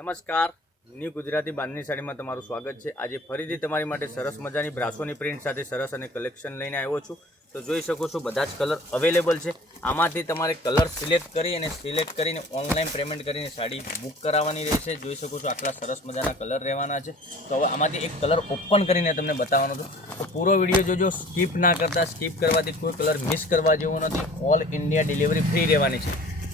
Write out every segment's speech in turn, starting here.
નમસ્કાર, ન્યૂ ગુજરાતી બાંધણી સાડીમાં તમારું સ્વાગત છે। આજે ફરીથી તમારી માટે સરસ મજાની બ્રાસોની પ્રિન્ટ સાથે સરસ અને કલેક્શન લઈને આવ્યો છું। તો જોઈ શકો છો બધા જ કલર અવેલેબલ છે। આમાંથી તમારે કલર સિલેક્ટ કરીને ઓનલાઈન પેમેન્ટ કરીને સાડી બુક કરાવવાની રહેશે। જોઈ શકો છો આટલા સરસ મજાના કલર રહેવાના છે। તો હવે આમાંથી એક કલર ઓપન કરીને તમને બતાવવાનો છું। તો પૂરો વિડીયો જોજો, સ્કીપ ના કરતા। સ્કીપ કરવાથી કોઈ કલર મિસ કરવા જેવો નથી। ઓલ ઇન્ડિયા ડિલિવરી ફ્રી રહેવાની છે।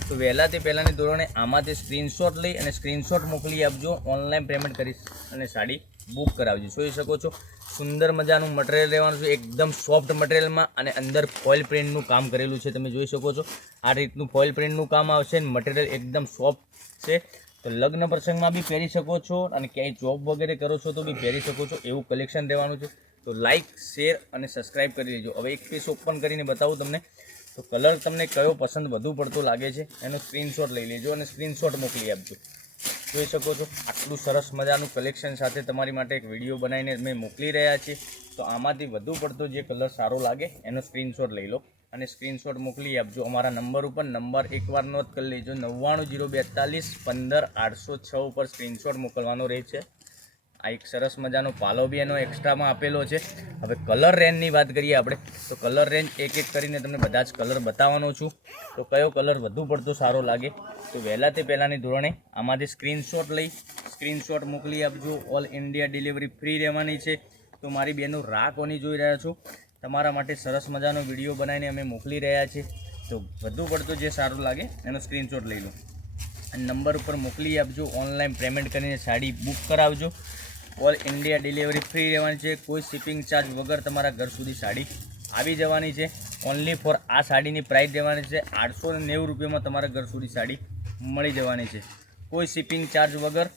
તો વહેલાથી પહેલાંની ધોરણે આમાંથી સ્ક્રીનશોટ લઈ અને સ્ક્રીનશોટ મોકલી આપજો। ઓનલાઈન પેમેન્ટ કરી અને સાડી બુક કરાવજો। જોઈ શકો છો સુંદર મજાનું મટીરિયલ રહેવાનું છે, એકદમ સોફ્ટ મટીરિયલમાં અને અંદર ફોઇલ પ્રિન્ટનું કામ કરેલું છે। તમે જોઈ શકો છો આ રીતનું ફોઇલ પ્રિન્ટનું કામ આવશે અને મટીરિયલ એકદમ સોફ્ટ છે। તો લગ્ન પ્રસંગમાં બી પહેરી શકો છો અને ક્યાંય જોબ વગેરે કરો છો તો બી પહેરી શકો છો, એવું કલેક્શન રહેવાનું છે। તો લાઇક, શેર અને સબસ્ક્રાઈબ કરી લેજો। હવે એક પીસ ઓપન કરીને બતાવું તમને। તો કલર તમને કયો પસંદ વધુ પડતો લાગે છે એનો સ્ક્રીનશોટ લઈ લેજો અને સ્ક્રીનશોટ મોકલી આપજો। જોઈ શકો છો આટલું સરસ મજાનું કલેક્શન સાથે તમારી માટે એક વિડીયો બનાવીને અમે મોકલી રહ્યા છીએ। તો આમાંથી વધુ પડતો જે કલર સારો લાગે એનો સ્ક્રીનશોટ લઈ લો અને સ્ક્રીનશોટ મોકલી આપજો। અમારા નંબર ઉપર એકવાર નોટ કરી લેજો, 9902415806 ઉપર સ્ક્રીનશોટ મોકલવાનો રહે છે। આ એક સરસ મજાનો પાલો બી એનો એક્સ્ટ્રામાં આપેલો છે। હવે કલર રેન્જની વાત કરીએ આપણે, તો કલર રેન્જ એક એક કરીને તમને બધા જ કલર બતાવવાનો છું। તો કયો કલર વધુ પડતો સારો લાગે તો વહેલાથી પહેલાંની ધોરણે આમાંથી સ્ક્રીનશોટ લઈ સ્ક્રીનશોટ મોકલી આપજો। ઓલ ઇન્ડિયા ડિલિવરી ફ્રી રહેવાની છે। તો મારી બહેનો રાહ કોની જોઈ રહ્યા છો, તમારા માટે સરસ મજાનો વિડીયો બનાવીને અમે મોકલી રહ્યા છીએ। તો વધુ પડતો જે સારું લાગે એનો સ્ક્રીનશોટ લઈ લો અને નંબર ઉપર મોકલી આપજો। ઓનલાઈન પેમેન્ટ કરીને સાડી બુક કરાવજો। ઓલ ઇન્ડિયા ડિલિવરી ફ્રી રહેવાની છે। કોઈ શિપિંગ ચાર્જ વગર તમારા ઘર સુધી સાડી આવી જવાની છે। ઓનલી ફોર આ સાડીની પ્રાઇસ રહેવાની છે 890 રૂપિયામાં તમારા ઘર સુધી સાડી મળી જવાની છે। કોઈ શિપિંગ ચાર્જ વગર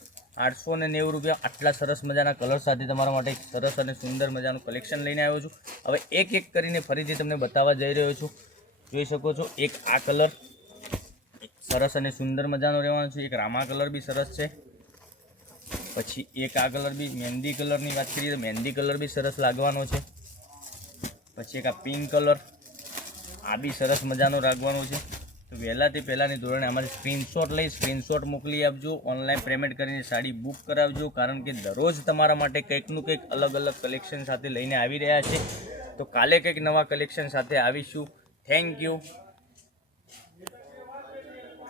890 રૂપિયા। આટલા સરસ મજાના કલર સાથે તમારા માટે એક સરસ અને સુંદર મજાનું કલેક્શન લઈને આવ્યો છું। હવે એક એક કરીને ફરીથી તમને બતાવવા જઈ રહ્યો છું। જોઈ શકો છો એક આ કલર સરસ અને સુંદર મજાનો રહેવાનો છે। એક રામા કલર બી સરસ છે। પછી એક આ કલર બી મહેંદી કલરની વાત કરીએ તો મહેંદી કલર બી સરસ લાગવાનો છે। પછી એક આ પિંક કલર, આ બી સરસ મજાનો રાખવાનો છે। તો વહેલાથી પહેલાંની ધોરણે અમારી સ્ક્રીનશોટ લઈ સ્ક્રીનશોટ મોકલી આપજો। ઓનલાઈન પેમેન્ટ કરીને સાડી બુક કરાવજો, કારણ કે દરરોજ તમારા માટે કંઈકનું કંઈક અલગ અલગ કલેક્શન સાથે લઈને આવી રહ્યા છે। તો કાલે કંઈક નવા કલેક્શન સાથે આવીશું। Thank you.